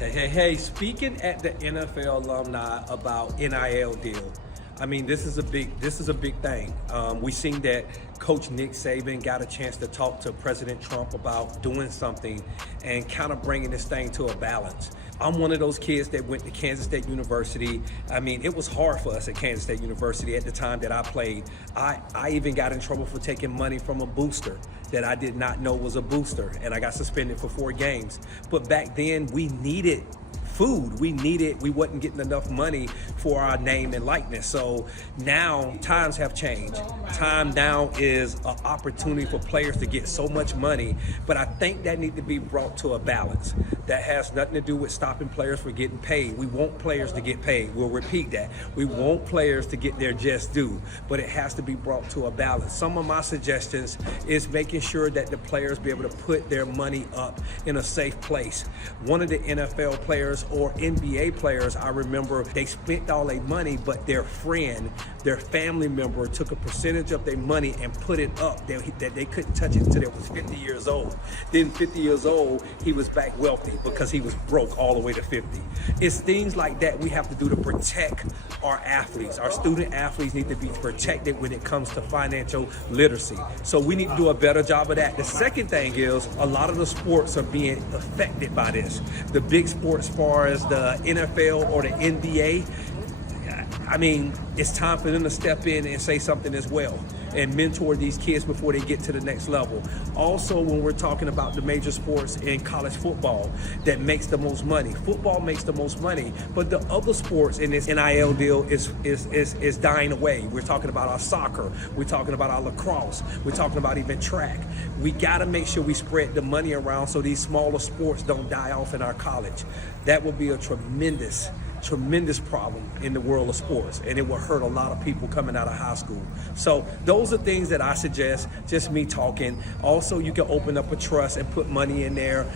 Hey, speaking at the NFL Alumni about NIL deal, I mean, this is a big thing. We seen that Coach Nick Saban got a chance to talk to President Trump about doing something and kind of bringing this thing to a balance. I'm one of those kids that went to Kansas State University. I mean, it was hard for us at Kansas State University at the time that I played. I even got in trouble for taking money from a booster that I did not know was a booster, and I got suspended for 4 games. But back then, we needed food. We wasn't getting enough money for our name and likeness. So now times have changed. Time now is an opportunity for players to get so much money, but I think that needs to be brought to a balance. That has nothing to do with stopping players from getting paid. We want players to get paid. We'll repeat that. We want players to get their just due, but it has to be brought to a balance. Some of my suggestions is making sure that the players be able to put their money up in a safe place. One of the NFL players or NBA players, I remember they spent all their money, but their friend, their family member took a percentage of their money and put it up that they couldn't touch it until they was 50 years old. Then 50 years old, he was back wealthy because he was broke all the way to 50. It's things like that we have to do to protect our athletes. Our student athletes need to be protected when it comes to financial literacy. So we need to do a better job of that. The second thing is a lot of the sports are being affected by this. The big sports as far as the NFL or the NBA, I mean, it's time for them to step in and say something as well and mentor these kids before they get to the next level. Also, when we're talking about the major sports in college football that makes the most money, football makes the most money, but the other sports in this NIL deal is dying away. We're talking about our soccer, we're talking about our lacrosse, we're talking about even track. We gotta make sure we spread the money around so these smaller sports don't die off in our college. That will be a tremendous problem in the world of sports, and it will hurt a lot of people coming out of high school. So those are things that I suggest, just me talking. Also, you can open up a trust and put money in there,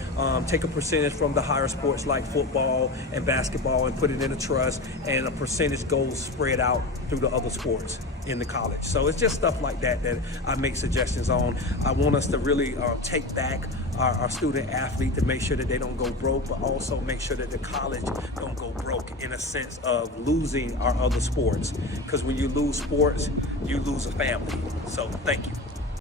take a percentage from the higher sports like football and basketball and put it in a trust, and a percentage goes spread out through the other sports in the college. So it's just stuff like that that I make suggestions on. I want us to really take back our student athlete to make sure that they don't go broke, but also make sure that the college don't go broke in a sense of losing our other sports. Because when you lose sports, you lose a family. So thank you.